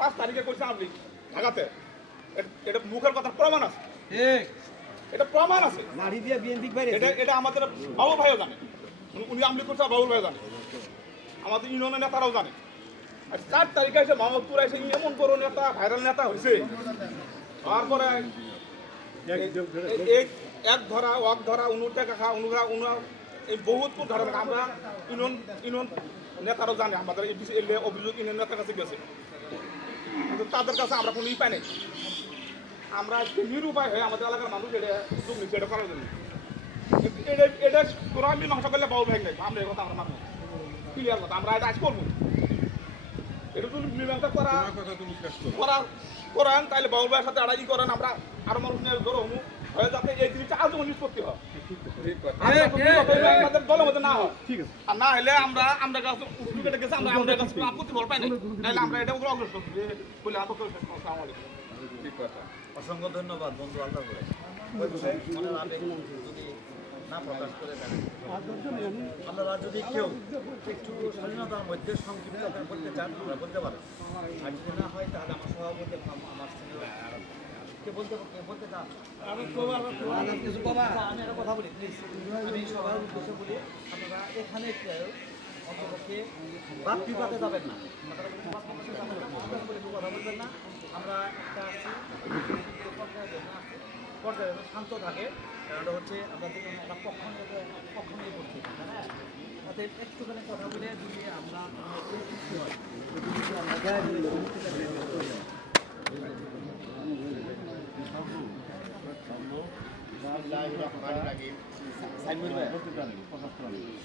5 তারিখে কইছে আপনি ঢাকাতে এটা মুখের কথা প্রমাণ আছে ঠিক এটা প্রমাণ আছে লাঠি দিয়ে বিএনপি বাইরে এটা আমাদের বাবুল ভাইও জানে উনি আমলি করছে বাবুল ভাইও জানে আমাদের ইউনিয়নের নেতারাও জানে আর 4 তারিখে এসে মোহাম্মদপুর এসে এমন বড় নেতা ভাইরাল নেতা হয়েছে তারপরে এই এক ধরা ওয়াক ধরা উনুরটা কাকা উনুরা উনা এই বহুত ধরা আমরা ইউনিয়ন নেতারাও জানে আমাদের অভিযোগ ইউনিয়ন নেতার কাছে গেছে কিন্তু তাদের কাছে আমরা কোনো পাই নাই আমরা নিরুপায় হয়ে আমাদের এলাকার মানুষ এটা সুযোগ নিচ্ছে এটা করার জন্য এটা তোরা মীমাংসা করলে বাবু ভাই নাই আমরা এই কথা আমরা মানব ক্লিয়ার কথা আমরা এটা আজ করবো এটা যদি মীমাংসা করান তাহলে বাবু ভাইয়ের সাথে আড়াই করেন আমরা আরো মানুষ নিয়ে ধরো হয়ে যাতে এই জিনিসটা আজও নিষ্পত্তি হয় আমাদের দলের মধ্যে না হয় ঠিক আছে আর না হলে আমরা কাছে গেছে আমরা কাছে আপত্তি বল পাই না নাহলে আমরা এটা অগ্রসর বলে আসসালামু আলাইকুম ঠিক কথা অসংখ্য ধন্যবাদ বন্ধু আল্লাহ করে মনের আবেগ যদি না প্রকাশ করে দেন আপনারা যদি কেউ একটু স্বাধীনতার মধ্যে সংক্ষিপ্ত করতে চান তারা বলতে পারেন আর যদি না হয় তাহলে আমার সভাপতি আমার কে বলতে চান আমি একটা কথা বলি প্লিজ আমি সবার উদ্দেশ্যে বলি আপনারা এখানে অন্তপক্ষে বাদ বিবাদে যাবেন না কথা বলবেন না আমরা একটা আছি পর্যায়ে শান্ত থাকে কারণটা হচ্ছে আমরা একটা পক্ষ নিয়ে করছি হ্যাঁ তাতে একটুখানি কথা বলে যদি আমরা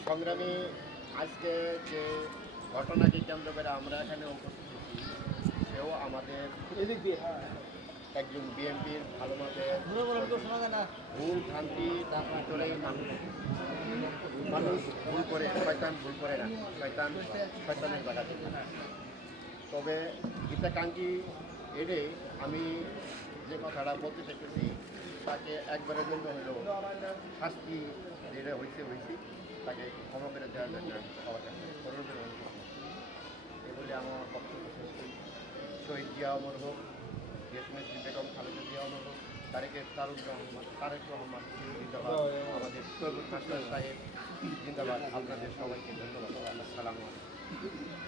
সংগ্রামী আজকে যে ঘটনাকে কেন্দ্র করে আমরা এখানে উপস্থিত হচ্ছি সেও আমাদের একজন বিএনপির ভালো মতে ভুল ভ্রান্তি তার ভিতরে মানুষ ভুল করে শয়তান ভুল করে না শয়তানের জায়গা থেকে তবে হিতাকাঙ্ক্ষী এড়ে আমি যে কথাটা বলতে চাইতেছি তাকে একবারের জন্য হলেও শাস্তি যেটা হয়েছে তাকে ক্ষমা করে দেওয়ার জন্য সবার কাছে অনুরোধ এই বলে আমার বক্তব্য শেষ করি শহীদ জিয়া অমর হোক দেশনেত্রী বেগম খালেদা জিয়া অমর হোক তারেক রহমান জিন্দাবাদ আমাদের সৈয়দ হাসান সাহেব জিন্দাবাদ আপনাদের সবাইকে ধন্যবাদ আসসালামু আলাইকুম